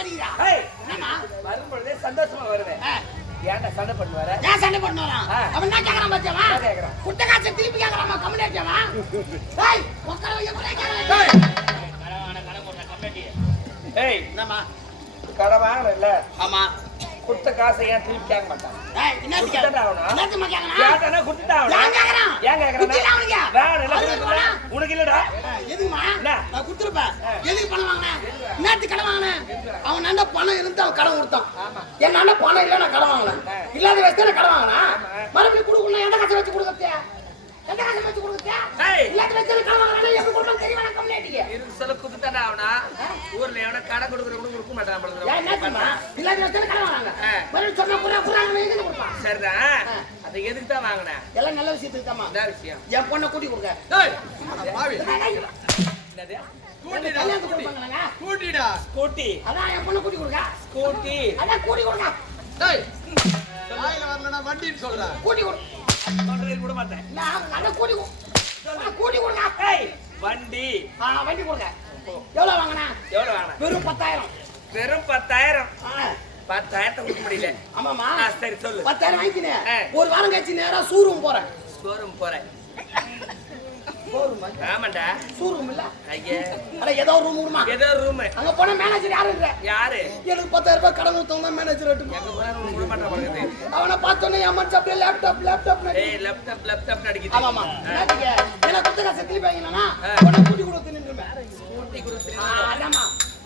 அடிக்கிறா? ஏய், என்னம்மா? வரும்பொழுதே சந்தோஷமா வருவேன் ஏன்டா சண்டை பண்ணு வர ஏன் சண்டை வரான்? ஆ. அவன் என்ன கேக்குறான்? என்ன கேக்குறான்? குட்டை காசை திருப்பி கேக்குறான்மா, கம்முனு இருக்கியாம்மா? ஏய், உக்கார வை, எப்படியா கேக்குறான்? கடை வாங்கின கடை போடுற கம்யூனிட்டி. ஏய் என்னம்மா? கடை வாங்கல ஆமா. கொடுத்த காசை ஏன் திருப்பி கேட்க மாட்டான். உனக்கு இல்லடா? என்ன? நான் குடுத்துருப்பேன். எதுக்கு பணம் வாங்கினேன்? கடன் வாங்கினேன்? அவன் பணம் இருந்து அவன் கடன் கொடுத்தான். என் பணம் இல்ல, நான் கடன் வாங்கினேன். இல்லாத வயசுல நான் கடன் வாங்கினேன். மறுபடியும் கொடுக்கணும், எந்த காசை வச்சு கொடுக்கறதே? எந்த காசை வச்சு கொடுக்கறதே? ஏய். இல்லாத வயசுல கடன் வாங்கினேன், எப்படி கொடுக்கணும் இருக்கு சொல்ல அவனா? ஊர்ல எவனா கடை கொடுக்குற கூட கொடுக்க மாட்டான்? சரிதான். அதை எதுக்கு தான் வாங்கினேன் எல்லாம் நல்ல விஷயத்துக்கு விஷயம்? என் பொண்ணை கூட்டி கொடுங்க? கூட்டிடா ஸ்கூட்டி. அதான் என் பொண்ணை கூட்டி கொடுங்க. ஸ்கூட்டி. அதான் கூட்டி கொடுங்க. வண்டின்னு சொல்றா கூட்டி கொடு. சொல்றது கூட மாட்டேன். கூட்டி கூட்டி கொடுங்க. வண்டி. ஆ வண்டி கொடுங்க. எவ்வளவு வாங்கினா? எவ்வளவு வாங்கின? வெறும் பத்தாயிரம். வெறும் பத்தாயிரம். பத்தாயிரத்தை கொடுக்க முடியல. ஆமாம்மா. ஆ, சரி சொல்லு. பத்தாயிரம் வாங்கிக்கினேன். ஒரு வாரம் கழிச்சு நேரா ஷூரூம் போறேன். ஷோரூம் போறேன். ஆமாண்டா. ஷூரூம் இல்ல ஐயே. அட ஏதோ ரூம் விடுமா ஏதோ ரூம் அங்க போன மேனேஜர் இல்ல யாரு? எனக்கு பத்தாயிரம் ரூபாய் கடன் கொடுத்தவங்க தான் மேனேஜர் எங்க போனா ரூம் கூட மாட்டா பழகுது அவனை பார்த்தோன்னே என் மனுஷன் அப்படியே லேப்டாப் லேப்டாப் ஏய் லேப்டாப் லேப்டாப் நடிக்குது. ஆமாமா. என்னத்துக்கு? ஏன்னா குத்த காசு திருப்பி வாங்கினா ஆ. உடனே கூட்டி கொடுத்து நின்றுமே. கொடுத்து.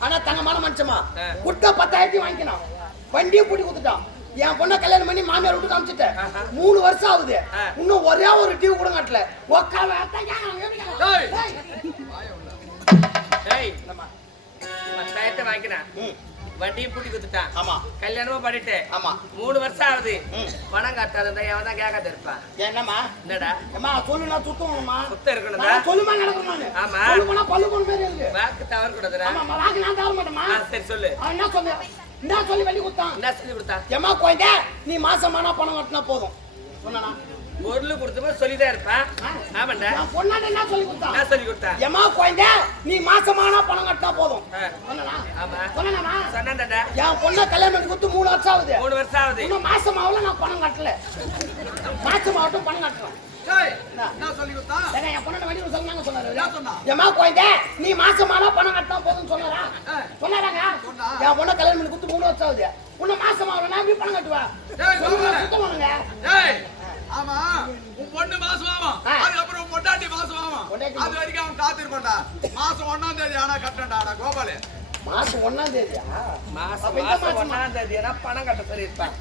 ஆனா தங்கமான மனுஷமா? ஆ. விட்ட பத்தாயிரத்தி வாங்கிக்கணும். வண்டியும் பூட்டி கொடுத்துட்டான். என் பொண்ணை கல்யாணம் பண்ணி மாமியார் விட்டு காமிச்சிட்டேன். மூணு வருஷம் ஆகுது. இன்னும் ஒரே ஒரு டியூ கூட கட்டல? பத்தாயிரத்தை வாங்கினா. ம், வண்டியும் பூட்டி கொடுத்துட்டான். ஆமா. கல்யாணமும் பண்ணிட்டு. ஆமா. மூணு வருஷம் ஆகுது. பணம் கட்டாத எவன் தான் கேட்காத இருப்பான் என்னம்மா? என்னடா? அம்மா சொல்லுனா துத்தணுமா சுத்தம் இருக்கணும்டா. நான் சொல்லுமா நடக்கணும் ஆமா. சொல்லுமா பல்லு போன மாதிரி இருக்கு வாக்கு தவறு கூடாதுடா. ஆமா வாக்கு நான் தர மாட்டேமா சரி சொல்லு. என்ன சொன்ன என்ன சொல்லி வண்டி கொடுத்தான் என்ன சொல்லி கொடுத்தா. ஏமா குழந்தை நீ மாசமானா பணம் கட்டினா போதும். சொன்னா பொருள் கொடுத்தமா சொல்லிதான் இருப்பான். ஆமாண்டா. பொண்ணாண்ட என்ன சொல்லி கொடுத்தான் என்ன சொல்லி கொடுத்தா. ஏமா குழந்தை நீ மாசமானா பணம் கட்டினா போதும். ஆமா. சொன்னேனாமா சொன்னான்டா என் பொண்ணை கல்யாணம் பண்ணி கொடுத்து மூணு வருஷம் ஆகுது. மூணு வருஷம் ஆகுது. இன்னும் மாசம் ஆகல நான் பணம் கட்டல. மாசம் ஆகட்டும் பணம் கட்டுறேன் நீ மாசமானா பணம் கட்டினா போதும்னு சொன்னாரா. சொன்னாராங்க? சொன்னா. என் பொண்ணை கல்யாணம் பண்ணி கொடுத்து மூணு வருஷம் ஆகுது. இன்னும் மாசம் ஆகல நான் எப்படி பணம் கோபாலு. சுத்தமானுங்க டேய் ஆமா உன் பொண்ணு மாசம். அதுக்கப்புறம் உன் பொண்டாட்டி மாசம் பொண்டாட்டி அது வரைக்கும் அவன் காத்திருப்பான்டா. மாசம் ஒண்ணாம் தேதி ஆனா கட்டண்டா ஆனா கோபாலு. மாசம் ஒன்னாம் தேதியா? மாசம் மாசம்? ஒன்னாம் பணம் கட்ட சொல்லியிருப்பான்.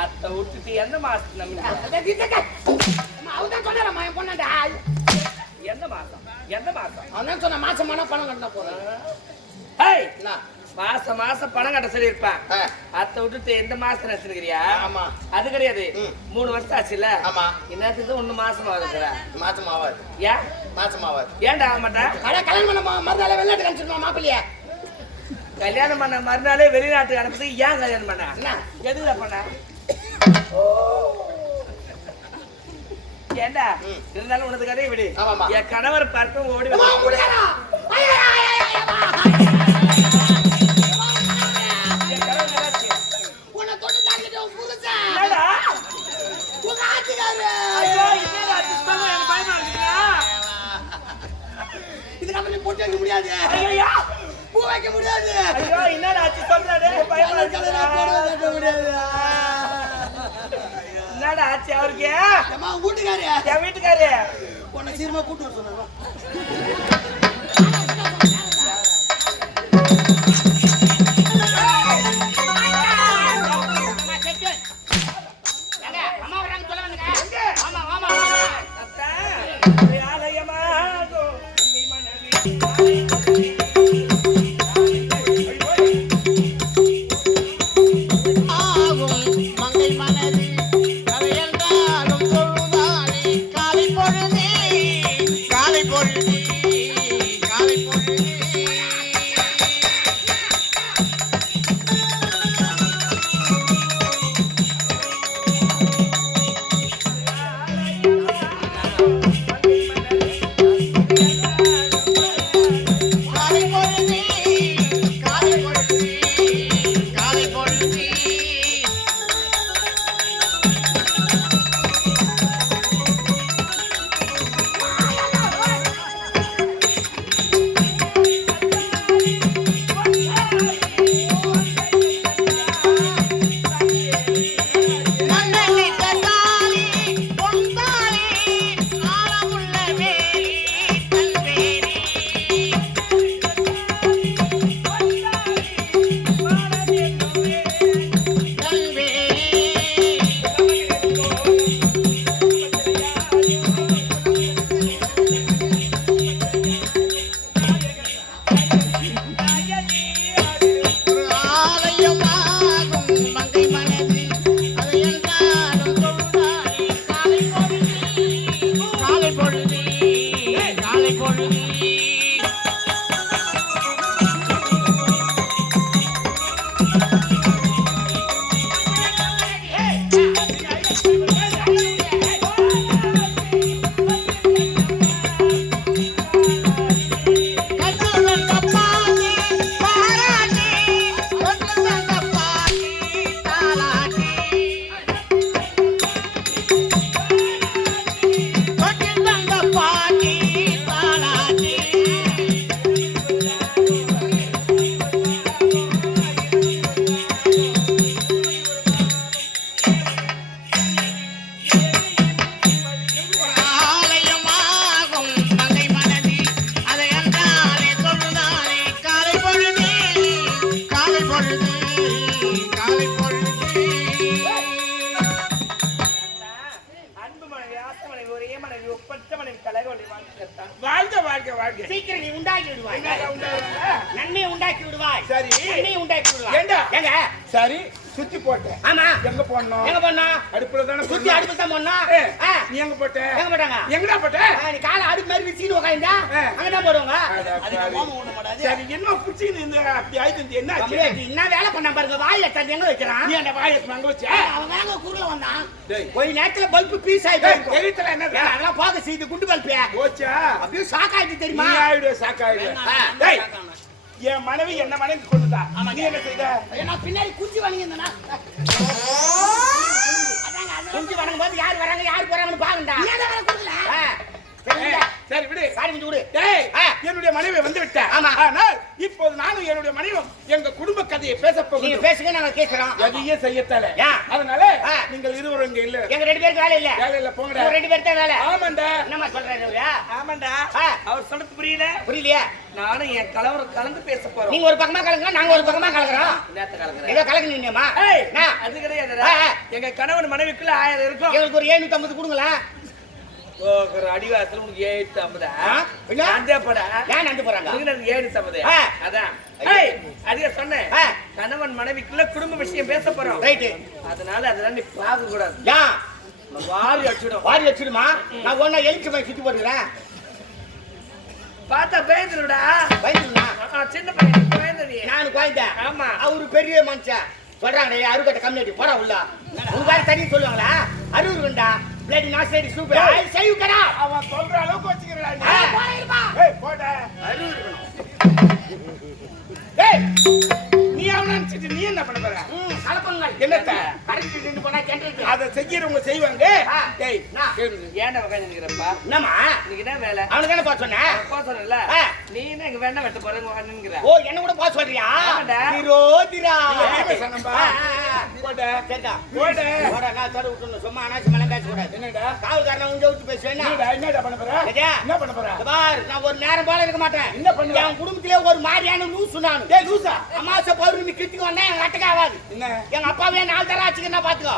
அத்தை விட்டுட்டு எந்த மாசம் நம்ம அவதான் சொன்னாரம்மா என் பொண்ணாண்டா எந்த மாசம்? எந்த மாசம்? அவன் சொன்ன மாசமானா பணம் கட்டினா போதும் மாசம் மாசம் பணம் கட்ட சொல்லியிருப்பான் ஆ. அத்தை விட்டுட்டு எந்த மாசம் வச்சிருக்கிறியா? ஆமா. அது கிடையாது. மூணு வருஷம் ஆச்சுல்ல? ஆமா. என்னத்துக்கு ஒண்ணு மாசம் ஆகுதுல மாசம் ஆகாது ஏன் மாசம் ஆகாது ஏன்டா ஆக மாட்டா? அட கல்யாணம் பண்ண மறுநாளே வெளிநாட்டு கணிச்சிருந்தோம் மாப்பிள்ளைய? கல்யாணம் பண்ண மறுநாளே வெளிநாட்டுக்கு அனுப்புறதுக்கு ஏன் கல்யாணம் பண்ண? எதுல பண்ண? ஏண்டா. இருந்தாலும் உனது கதையை விடு. என் கணவர் பார்க்கும் ஓடி முடியாது. பூ வைக்க முடியாது. என்னடா ஆச்சு? சொல்றாரு, பயமா கலர் என்னடா ஆச்சு? அவருக்கு? வீட்டுக்காரு என் வீட்டுக்காரு உன்னை சீக்கிரமா கூட்டு வர சொன்னாங்க நீ உண்டாக்கி விடுவாய்? நன்மையை உண்டாக்கி விடுவாய். சரி. நன்மையை உண்டாக்கி விடுவாய். சரி. சுத்தி போட்டேன். ஆமா. எங்க போடணும்? எங்க பண்ணா அடுப்புல தானே சுத்தி போடணும். அடுப்பு தான் ஆ, நீ எங்க போட்ட? எங்க போட்டாங்க? எங்கடா போட்ட? நீ காலை அடுப்பு மாதிரி விசின்னு உட்காந்தா ஆ. அங்கதான் போடுவாங்க. அட பாவி. சரி என்ன புடிச்சின்னு இந்த அப்படி ஆயிட்டு என்ன ஆச்சு? என்ன வேலை பண்ண பாருங்க? வாயில தண்ணி எங்க வைக்கிறான் நீ என்ன வாயை அங்க வச்ச? அவன் வேங்க குறுல வந்தான். கொஞ்ச நேரத்துல பல்பு பீஸ் ஆயி டேய், போயிருக்கும். எழுத்துல என்ன அதெல்லாம் பார்க்க செய்து குண்டு பல்பு. போச்சா? அப்படியே நீ தெரியுமா ஆயிடு சாக்காயிடு. டேய் என் மனைவி என்ன மனைவி கொண்டுதா நீ என்ன செய்த? நான் பின்னாடி குஞ்சு வணங்கியிருந்தேனா? குஞ்சு வணங்கும் போது யார் வராங்க யார் போறாங்கன்னு பாருங்கடா. ஆ, சரி, விடு. சரி விடு. காரி குஞ்சு விடு. என்னுடைய மனைவி வந்து விட்டா. ஆமா. ஆனால் இப்போது நானும் என்னுடைய மனைவியும் எங்க குடும்ப கதையை பேச போகிறோம் பேசுங்க நாங்க கேட்கிறோம். எதையும் செய்யத்தால. ஏன்? அதனால ஆ. நீங்கள் இருவரும் இங்க இல்ல. எங்க ரெண்டு பேருக்கு வேலை இல்ல. வேலையில போங்கடா. உங்க ரெண்டு பேருக்கு வேலை. ஆமாண்டா. என்னம்மா சொல்றாரு? ஆமாண்டா. ஆ. அவர் சொல்றது புரியல. புரியலையா? நானும் என் கலவரம் கலந்து பேச போறோம். நீங்க ஒரு பக்கமா கலங்குறோம் நாங்க ஒரு பக்கமா கலக்குறோம் ஏதோ கலக்கு நின்னுமா அது ஆ. எங்க கணவன் மனைவிக்குள்ள ஆயிரம் இருக்கும். எங்களுக்கு ஒரு ஏழுநூத்தி ஐம்பது கொடுங்களேன் ஒரு அடிவாசல் உனக்கு ஐம்பதா ஆ, என்ன? அஞ்சே படா ஏன் நண்டு போறாங்க ஏழுத்து ஐம்பது. அதான். ஏய், அதே சொன்னேன். கணவன் மனைவிக்குள்ள குடும்ப விஷயம் பேச போறோம். அதனால அதெல்லாம் நீ பார்க்க கூடாது வாரி அடிச்சிடும் வாரி வச்சிடுமா? நான் ஒன்னா எலிச்சு சுத்தி போட்டுக்கிறேன். பார்த்தா பயந்துருடா. பயந்துருந்தா சின்ன பையன் பயந்துரு. நானு குழந்தை ஆமா. அவரு பெரிய மனுஷன். சொல்றாங்க அறுக்கட்ட கம்யூனிட்டி போடா உள்ள. உங்க மாதிரி தனி சொல்லுவாங்களா? அறுவருண்டா பிளேடி நாசேடி சூப்பர். ஐ சேவ் கடா அவன் சொல்ற அளவுக்கு வச்சுக்கிறா நீ. ஆ, போடா, இருப்பா. ஏய் போடா. ஏய். நீ அவன நினைச்சிட்டு நீ என்ன பண்ண போற? கலப்பங்கள். என்னத்த? கடைக்கு நின்று போனா ஜென்ரேட்டர் அதை செய்யறவங்க செய்வாங்க. டேய். ஏன்டா உட்காந்து நிக்கிறப்பா? இன்னைக்கு என்ன வேலை? அவனுக்கு என்ன பார்த்து சொன்னேன் அப்பா சொன்னல. நீ என்ன இங்க வேண்டாம் வெட்ட போறேங்க உட்காந்துங்கிற ஓ என்ன கூட பாஸ் சொல்றியா ஆமாடா. விரோதிரா இல்ல, போடா சரிடா. போடா போடா நான் தர விட்டுணும் சும்மா அனாசி மேல பேசக்கூடாது என்னடா? காவல்காரன் உங்க விட்டு பேசுவேன் என்னடா என்னடா பண்ண போற? சரியா? என்ன பண்ண போற? பார், நான் ஒரு நேரம் போல இருக்க மாட்டேன். என்ன பண்ணுவ? என் குடும்பத்திலே ஒரு மாதிரியான லூசு நானு. டேய் லூசா அமாசை பௌர்ணமி கிருத்திக்கு வந்தா எங்க அட்டக்கு ஆகாது. என்ன? எங்க அப்பாவே நாலு ஆச்சுக்கன்னா பாத்துக்கோ.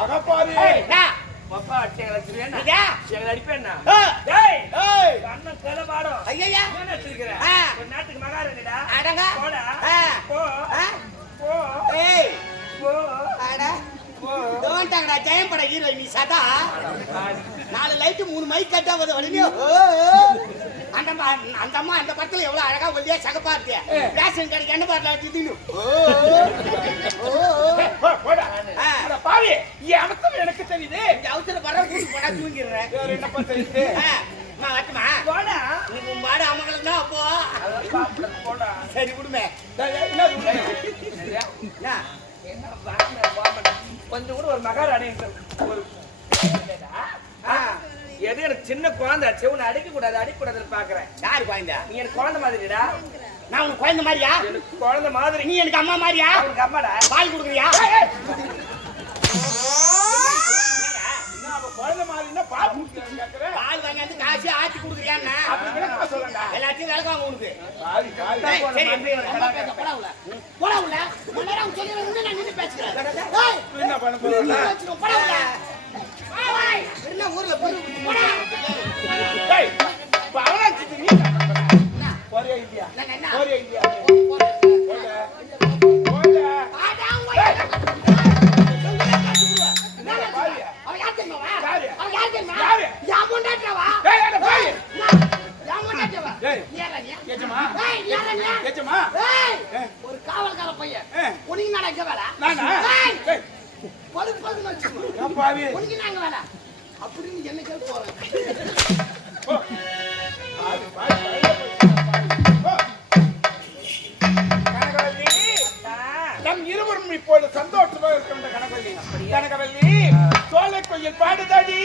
அப்பா அடிச்சிருவேன் டேய் அண்ணன் கொலை பாடம். ஐயையா, என்ன வச்சிருக்கிற. ஒரு நாட்டுக்கு மகாராணிடா. அடங்க. போடா. ஆ. போ. ஆ, போ. ஏய், தோன்ட்டாங்கடா, ஜெயம் பட hero நீ சதா. நாலு light, மூணு ஆகுது, உடனே, ஓ, ஓ. அந்த அந்த அம்மா அந்த படத்துல எவ்வளவு அழகா ஒல்லியா சகப்பா இருக்கு. ரேஷன் கடைக்கு என்ன பாருல வச்சு. அட பாவி அவசரம் எனக்கு தெரியுது. அவசர படம் கூட்டு போனா தூங்கிடுறேன் என்னப்பா தெரியுது? நான் வரட்டுமா? போடா. நீ உன் பாடு அமங்கலம் அப்போ. சரி விடுமே. கொஞ்சம் கூட ஒரு மகாராணி ஒரு எது எனக்கு சின்ன குழந்தை ஆச்சு. உன்னை அடிக்க கூடாது அடிக்க கூடாதுன்னு பாக்குறேன் யாரு குழந்தை? நீ எனக்கு குழந்தை மாதிரிடா. நான் உனக்கு குழந்தை மாதிரியா? எனக்கு குழந்தை மாதிரி. நீ எனக்கு அம்மா மாதிரியா? அவனுக்கு அம்மாடா. பால் கொடுக்குறியா? குழந்தை மாதிரின்னா பால் குடிக்கிறான்னு கேக்குறேன். பால் வாங்கி வந்து காசு ஆச்சி கொடுக்குறியான்னு. விளக்கமா. எல்லாத்தையும் விளக்கு வாங்க உனக்கு போடா உள்ள. கொஞ்ச நேரம் அவங்க சொல்லி வந்து நான் நின்னு பேசுகிறேன். ஏய், என்ன பண்ண போறா வச்சுக்கோ, போடா உள்ள. வா, வாய். என்ன ஊர்ல போய். ஆடா, உங்க- என்னடா பாவியா? அவன் யார் தெரியுமாவா? யாரு? தெரியுமா? யாரு? என் பொண்டாட்டியவா? கேச்சமா ஏய் யாரா நீ ஒரு காவல்கார பையன். உனக்கு நான் எங்க வேலை? நானா? ஏய் படு படு வச்சுமா நான் பாவி உனக்கு நான் எங்க வேலை? அப்படின்னு என்ன கேள்வி போறேன் பாவி பாவி நம் இருவரும் இப்போது சந்தோஷமாக இருக்கின்ற கனகவல்லி. கனகவல்லி சோலை கோயில் பாடுதாடி.